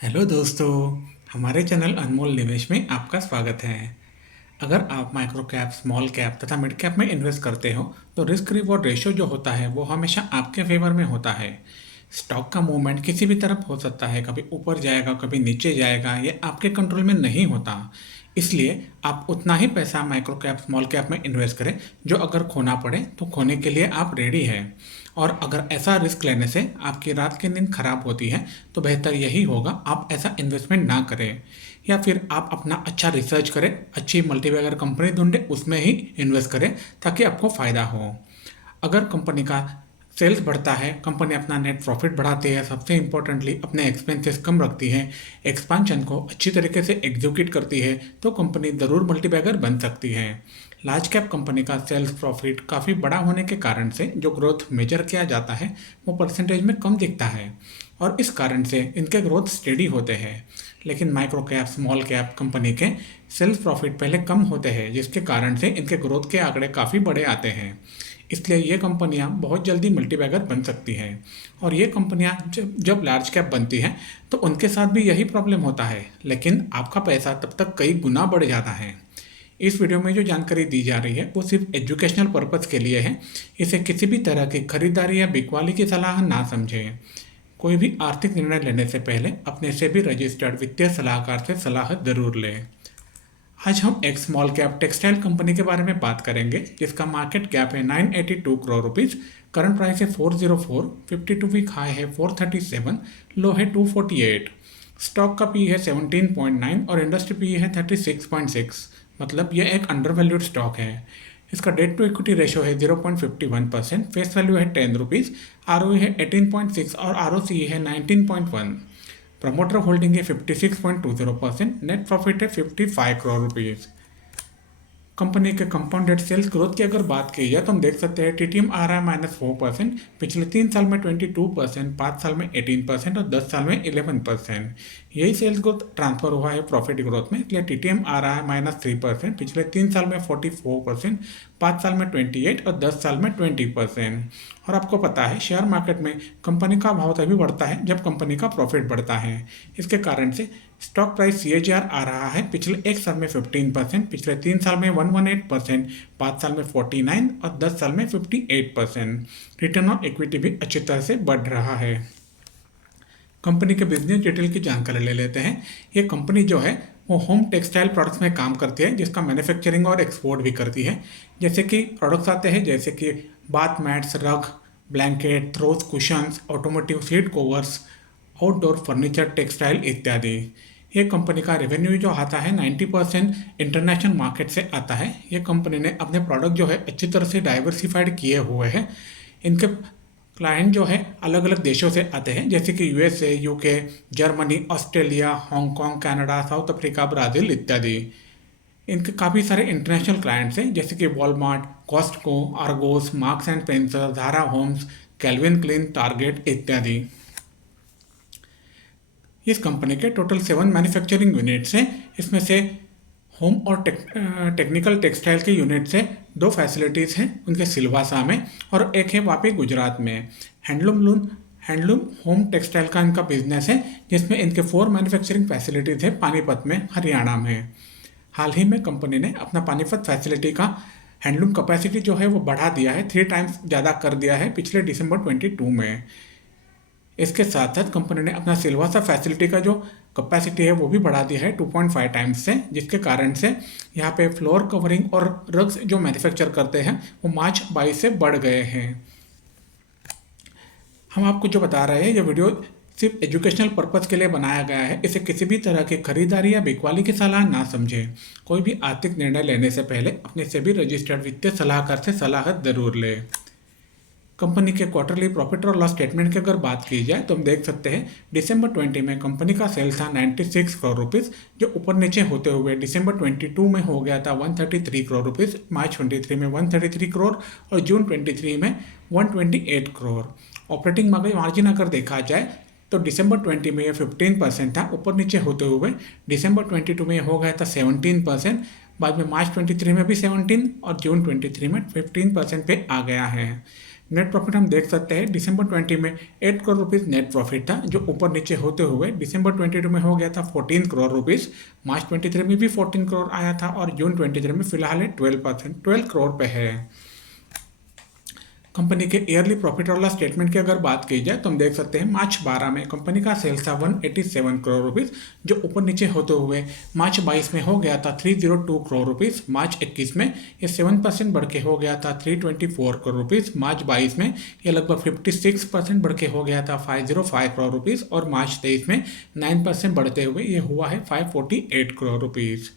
Hello दोस्तों, हमारे channel अनमोल निवेश में आपका स्वागत है। अगर आप माइक्रो कैप, स्मॉल कैप तथा मिड कैप में इन्वेस्ट करते हो तो रिस्क रिवॉर्ड रेशियो जो होता है वो हमेशा आपके फेवर में होता है। स्टॉक का मूवमेंट किसी भी तरफ हो सकता है, कभी ऊपर जाएगा कभी नीचे जाएगा, ये आपके कंट्रोल में नहीं होता। इसलिए आप उतना ही पैसा माइक्रो कैप, स्मॉल कैप में इन्वेस्ट करें जो अगर खोना पड़े तो खोने के लिए आप रेडी हैं। और अगर ऐसा रिस्क लेने से आपकी रात की नींद खराब होती है तो बेहतर यही होगा आप ऐसा इन्वेस्टमेंट ना करें, या फिर आप अपना अच्छा रिसर्च करें, अच्छी मल्टीबैगर कंपनी ढूंढें, उसमें ही इन्वेस्ट करें ताकि आपको फ़ायदा हो। अगर कंपनी का सेल्स बढ़ता है, कंपनी अपना नेट प्रॉफिट बढ़ाती है, सबसे इम्पोर्टेंटली अपने एक्सपेंसेस कम रखती है, एक्सपांशन को अच्छी तरीके से एग्जीक्यूट करती है, तो कंपनी ज़रूर मल्टीबैगर बन सकती है। लार्ज कैप कंपनी का सेल्स प्रॉफिट काफ़ी बड़ा होने के कारण से जो ग्रोथ मेजर किया जाता है वो परसेंटेज में कम दिखता है, और इस कारण से इनके ग्रोथ स्टेडी होते हैं। लेकिन micro cap, small cap company के सेल्स प्रॉफिट पहले कम होते हैं, जिसके कारण से इनके ग्रोथ के आंकड़े काफ़ी बड़े आते हैं। इसलिए ये कंपनियां बहुत जल्दी मल्टीबैगर बन सकती हैं। और ये कंपनियां जब जब लार्ज कैप बनती हैं तो उनके साथ भी यही प्रॉब्लम होता है, लेकिन आपका पैसा तब तक कई गुना बढ़ जाता है। इस वीडियो में जो जानकारी दी जा रही है वो सिर्फ एजुकेशनल पर्पज़ के लिए है। इसे किसी भी तरह की खरीदारी या बिकवाली की सलाह ना समझें। कोई भी आर्थिक निर्णय लेने से पहले अपने से भी रजिस्टर्ड वित्तीय सलाहकार से सलाह जरूर लें। आज हम एक स्मॉल कैप टेक्सटाइल कंपनी के बारे में बात करेंगे जिसका मार्केट कैप है 982 करोड़ रुपीज़, करंट प्राइस है 404, 52 वीक हाई है 437, लो है 248। स्टॉक का पी है 17.9 और इंडस्ट्री पी है 36.6, मतलब यह एक अंडर वैल्यूड स्टॉक है। इसका डेट टू इक्विटी रेशो है 0.51%, फेस वैल्यू है 10 रुपीज़, आरओई है 18.6 और आरओसी है 19.1। प्रमोटर होल्डिंग है 56.20%, नेट प्रॉफिट है 55 करोड़ रुपीज़। कंपनी के कंपाउंडेड सेल्स ग्रोथ की अगर बात की जाए तो हम देख सकते हैं टीटीएम आ रहा है -4%, पिछले 3 साल में 22%, 5 साल में 18% और 10 साल में 11%। यही सेल्स ग्रोथ ट्रांसफर हुआ है प्रॉफिट ग्रोथ में, इसलिए टीटीएम आ रहा है -3%, पिछले 3 साल में 44%, 5 साल में 28 और 10 साल में 20%। और आपको पता है शेयर मार्केट में कंपनी का भाव तभी बढ़ता है जब कंपनी का प्रॉफिट बढ़ता है। इसके कारण से स्टॉक प्राइस सीएजीआर आ रहा है पिछले 1 साल में 15%, पिछले 3 साल में 118%, 5 साल में 49 और 10 साल में 58%। रिटर्न ऑन इक्विटी भी अच्छी तरह से बढ़ रहा है। कंपनी के बिजनेस डिटेल की जानकारी ले लेते हैं। ये कंपनी जो है वो होम टेक्सटाइल प्रोडक्ट्स में काम करती है, जिसका मैन्युफैक्चरिंग और एक्सपोर्ट भी करती है। जैसे कि प्रोडक्ट्स आते हैं जैसे कि बाथ मैट्स, रग, blanket, throws, cushions, automotive seat covers, outdoor furniture, textile इत्यादि। ये कंपनी का रेवेन्यू जो आता है 90% इंटरनेशनल मार्केट से आता है। ये कंपनी ने अपने प्रोडक्ट जो है अच्छी तरह से डाइवर्सिफाइड किए हुए हैं। इनके क्लाइंट जो है अलग अलग देशों से आते हैं, जैसे कि USA, UK, Germany, Australia, Hong Kong, Canada, South Africa, Brazil इत्यादि। इनके काफ़ी सारे इंटरनेशनल क्लाइंट्स हैं जैसे कि Walmart, Costco, Argos, Marks and Spencer, Zara homes, Calvin Klein, Target इत्यादि। इस कंपनी के टोटल 7 मैन्युफैक्चरिंग यूनिट्स हैं। इसमें से होम और टेक्निकल टेक्सटाइल के यूनिट से 2 फैसिलिटीज़ हैं उनके सिलवासा में, और एक है वापी गुजरात में। हैंडलूम होम टेक्सटाइल का इनका बिजनेस है, जिसमें इनके 4 मैन्युफैक्चरिंग फैसिलिटीज़ है पानीपत में, हरियाणा में। हाल ही में कंपनी ने अपना पानीपत फैसिलिटी का हैंडलूम कैपेसिटी जो है वो बढ़ा दिया है, 3 टाइम्स ज़्यादा कर दिया है पिछले दिसंबर 22 में। इसके साथ साथ कंपनी ने अपना सिलवासा फैसिलिटी का जो कैपेसिटी है वो भी बढ़ा दिया है 2.5 टाइम्स से, जिसके कारण से यहाँ पे फ्लोर कवरिंग और रग्स जो मैन्युफैक्चर करते हैं वो मार्च 22 से बढ़ गए हैं। हम आपको जो बता रहे हैं ये वीडियो सिर्फ एजुकेशनल पर्पज़ के लिए बनाया गया है। इसे किसी भी तरह की खरीदारी या बिकवाली की सलाह ना समझें। कोई भी आर्थिक निर्णय लेने से पहले अपने से भी रजिस्टर्ड वित्तीय सलाहकार से सलाह जरूर लें। कंपनी के क्वार्टरली प्रॉफिट और लॉस स्टेटमेंट की अगर बात की जाए तो हम देख सकते हैं दिसंबर 20 में कंपनी का सेल था 96 करोड़ रुपीज़, जो ऊपर नीचे होते हुए दिसंबर 22 में हो गया था 133 करोड़ रुपीज़, मार्च 23 में 133 करोड़ और जून 23 में 128 करोड़। ऑपरेटिंग मार्जिन अगर देखा जाए तो दिसंबर 20 में ये 15% था, ऊपर नीचे होते हुए दिसंबर 22 में हो गया था 17%, बाद में मार्च 23 में भी 17 और जून 23 में 15% पे आ गया है। नेट प्रॉफिट हम देख सकते हैं दिसंबर 20 में 8 करोड़ रुपीस नेट प्रॉफिट था, जो ऊपर नीचे होते हुए दिसंबर 22 में हो गया था 14 करोड़ रुपीस। मार्च 23 में भी 14 करोड़ आया था और जून 23 में फिलहाल 12 करोड़ पे है। कंपनी के ईयरली प्रॉफिट और लॉस स्टेटमेंट की अगर बात की जाए तो हम देख सकते हैं मार्च 12 में कंपनी का सेल्स था 187 करोड़ रुपीस, जो ऊपर नीचे होते हुए मार्च 22 में हो गया था 302 करोड़ रुपीस। मार्च 21 में ये 7% बढ़ के हो गया था 324 करोड़ रुपीस। मार्च 22 में ये लगभग 56% बढ़ के हो गया था 505 करोड़ रुपीस और मार्च 23 में 9% बढ़ते हुए ये हुआ है 548 करोड़ रुपीस।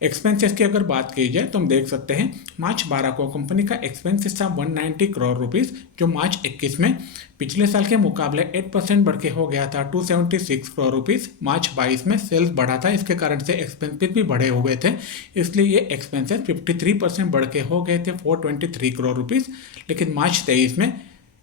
एक्सपेंसेस की अगर बात की जाए तो हम देख सकते हैं मार्च 12 को कंपनी का एक्सपेंसेस था 190 करोड़ रुपीस, जो मार्च 21 में पिछले साल के मुकाबले 8% बढ़ के हो गया था 276 करोड़ रुपीस। मार्च 22 में सेल्स बढ़ा था, इसके कारण से एक्सपेंसेस भी बढ़े हुए थे, इसलिए ये एक्सपेंसेस 53% बढ़ के हो गए थे 423 करोड़ रुपीस। लेकिन मार्च 23 में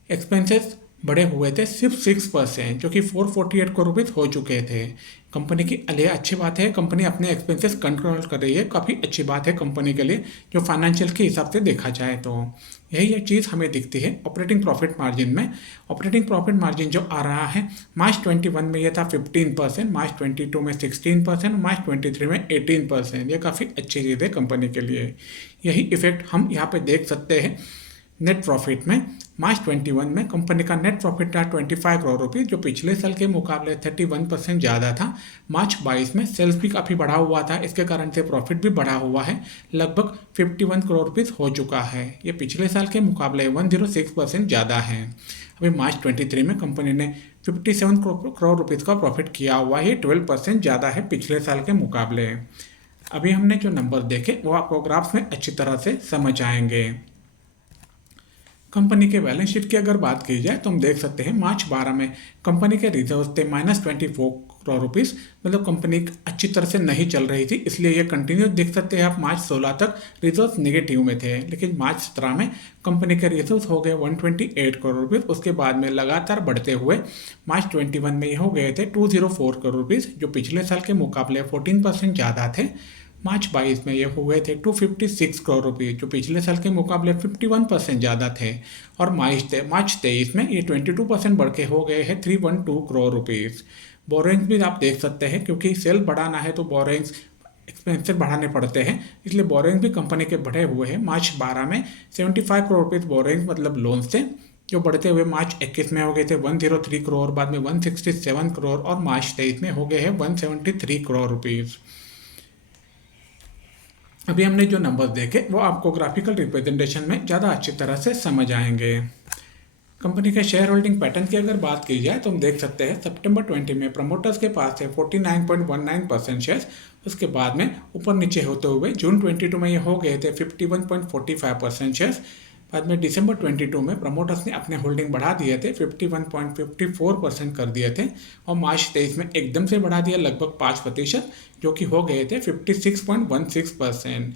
एक्सपेंसेस बढ़े हुए थे सिर्फ 6%, जो कि 448 करोड़ रुपीस हो चुके थे। कंपनी की लिए अच्छी बात है, कंपनी अपने एक्सपेंसेस कंट्रोल कर रही है, काफ़ी अच्छी बात है कंपनी के लिए जो फाइनेंशियल के हिसाब से देखा जाए तो। यही एक चीज़ हमें दिखती है ऑपरेटिंग प्रॉफिट मार्जिन में। ऑपरेटिंग प्रॉफिट मार्जिन जो आ रहा है मार्च 21 में ये था 15%, मार्च 22 में 16%, मार्च 23 में 18%। ये काफ़ी अच्छी चीज़ है कंपनी के लिए। यही इफेक्ट हम यहाँ पे देख सकते हैं नेट प्रॉफिट में। मार्च 21 में कंपनी का नेट प्रॉफिट था 25 करोड़ रुपीस, जो पिछले साल के मुकाबले 31% ज़्यादा था। मार्च 22 में सेल्स भी काफ़ी बढ़ा हुआ था, इसके कारण से प्रॉफिट भी बढ़ा हुआ है, लगभग 51 करोड़ रुपीस हो चुका है। ये पिछले साल के मुकाबले 106% ज़्यादा है। अभी मार्च 23 में कंपनी ने 57 करोड़ रुपीस का प्रॉफिट किया हुआ है, 12% ज़्यादा है पिछले साल के मुकाबले। अभी हमने जो नंबर देखे वो आपको ग्राफ्स में अच्छी तरह से समझ आएंगे। कंपनी के बैलेंस शीट की अगर बात की जाए तो हम देख सकते हैं मार्च 12 में कंपनी के रिजर्व थे -24 करोड़ रुपीस, मतलब कंपनी अच्छी तरह से नहीं चल रही थी, इसलिए ये कंटिन्यू देख सकते हैं आप मार्च 16 तक रिजर्व नेगेटिव में थे। लेकिन मार्च 17 में कंपनी के रिजर्व हो गए 128 करोड़ रुपीस, उसके बाद में लगातार बढ़ते हुए मार्च 21 में ये हो गए थे 204 करोड़ रुपीस, जो पिछले साल के मुकाबले 14% ज़्यादा थे। मार्च 22 में ये हुए थे 256 करोड़ रुपये, जो पिछले साल के मुकाबले 51% ज़्यादा थे। और मार्च 23 में ये 22% बढ़ के हो गए हैं 312 करोड़ रुपीज़। बोरोइंग्स भी आप देख सकते हैं, क्योंकि सेल बढ़ाना है तो बोरोइंग्स एक्सपेंसेस बढ़ाने पड़ते हैं, इसलिए बोरोइंग्स भी कंपनी के बढ़े हुए हैं। मार्च 12 में 75 करोड़ रुपये बोरोइंग्स मतलब लोन्स थे, जो बढ़ते हुए मार्च 21 में हो गए थे 103 करोड़, बाद में 167 करोड़ और मार्च 23 में हो गए हैं 173 करोड़ रुपीज़। अभी हमने जो नंबर देखे वो आपको ग्राफिकल रिप्रेजेंटेशन में ज़्यादा अच्छी तरह से समझ आएंगे। कंपनी के शेयर होल्डिंग पैटर्न की अगर बात की जाए तो हम देख सकते हैं सितंबर 20 में प्रमोटर्स के पास है 49.19% शेयर्स, उसके बाद में ऊपर नीचे होते हुए जून 22 में ये हो गए थे 51.45% शेयर्स। बाद में दिसंबर 22 में प्रमोटर्स ने अपने होल्डिंग बढ़ा दिए थे 51.54% कर दिए थे, और मार्च 23 में एकदम से बढ़ा दिया लगभग 5%, जो कि हो गए थे 56.16%।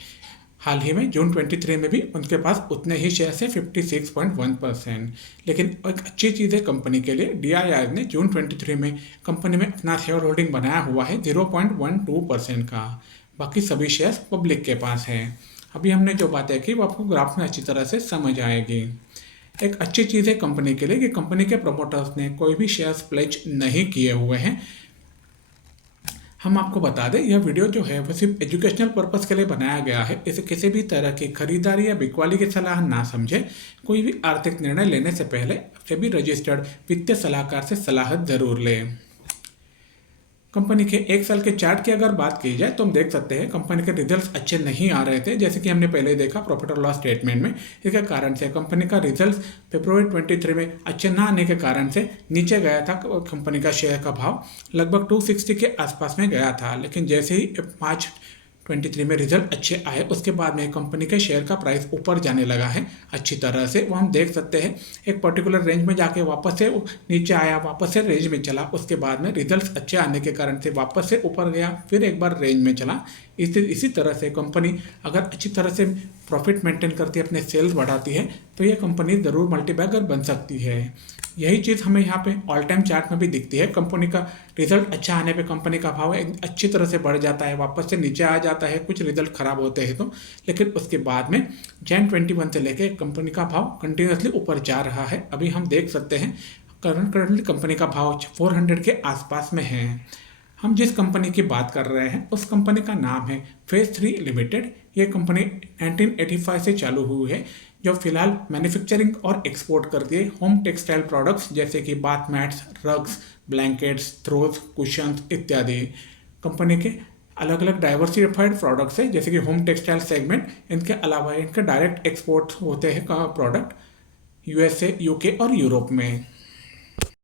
हाल ही में जून 23 में भी उनके पास उतने ही शेयर है 56.1%। लेकिन एक अच्छी चीज़ है कंपनी के लिए, DII ने जून 23 में कंपनी में अपना शेयर होल्डिंग बनाया हुआ है 0.12% का, बाकी सभी शेयर्स पब्लिक के पास हैं। अभी हमने जो बातें की वो आपको ग्राफ में अच्छी तरह से समझ आएगी। एक अच्छी चीज़ है कंपनी के लिए कि कंपनी के प्रमोटर्स ने कोई भी शेयर्स प्लेज नहीं किए हुए हैं। हम आपको बता दें यह वीडियो जो है वो सिर्फ एजुकेशनल पर्पस के लिए बनाया गया है, इसे किसी भी तरह की खरीदारी या बिकवाली की सलाह ना समझे। कोई भी आर्थिक निर्णय लेने से पहले सभी रजिस्टर्ड वित्तीय सलाहकार से सलाह जरूर लें। कंपनी के एक साल के चार्ट की अगर बात की जाए तो हम देख सकते हैं कंपनी के रिजल्ट्स अच्छे नहीं आ रहे थे, जैसे कि हमने पहले देखा प्रॉफिट और लॉस स्टेटमेंट में। इसके कारण से कंपनी का रिजल्ट्स फरवरी 23 में अच्छे ना आने के कारण से नीचे गया था। कंपनी का शेयर का भाव लगभग 260 के आसपास में गया था, लेकिन जैसे ही मार्च 23 में रिजल्ट अच्छे आए उसके बाद में कंपनी के शेयर का प्राइस ऊपर जाने लगा है अच्छी तरह से। वो हम देख सकते हैं एक पर्टिकुलर रेंज में जाके वापस से नीचे आया, वापस से रेंज में चला, उसके बाद में रिजल्ट्स अच्छे आने के कारण से वापस से ऊपर गया, फिर एक बार रेंज में चला। इसी तरह से कंपनी अगर अच्छी तरह से प्रॉफिट मेंटेन करती है, अपने सेल्स बढ़ाती है, तो ये कंपनी ज़रूर मल्टीबैगर बन सकती है। यही चीज़ हमें यहाँ पे ऑल टाइम चार्ट में भी दिखती है। कंपनी का रिजल्ट अच्छा आने पे कंपनी का भाव एक अच्छी तरह से बढ़ जाता है, वापस से नीचे आ जाता है कुछ रिजल्ट खराब होते हैं तो। लेकिन उसके बाद में जैन 21 से लेके कंपनी का भाव कंटिन्यूसली ऊपर जा रहा है। अभी हम देख सकते हैं करंटली कंपनी का भाव 400 के आसपास में है। हम जिस कंपनी की बात कर रहे हैं उस कंपनी का नाम है फेज 3 लिमिटेड। ये कंपनी 1985 से चालू हुई है, जो फिलहाल मैन्युफैक्चरिंग और एक्सपोर्ट करती है होम टेक्सटाइल प्रोडक्ट्स जैसे कि bath mats, rugs, blankets, throws, cushions इत्यादि। कंपनी के अलग अलग डाइवर्सिफाइड प्रोडक्ट्स है जैसे कि होम टेक्सटाइल सेगमेंट। इनके अलावा इनके डायरेक्ट एक्सपोर्ट होते हैं का प्रोडक्ट यूएसए, यूके और यूरोप में।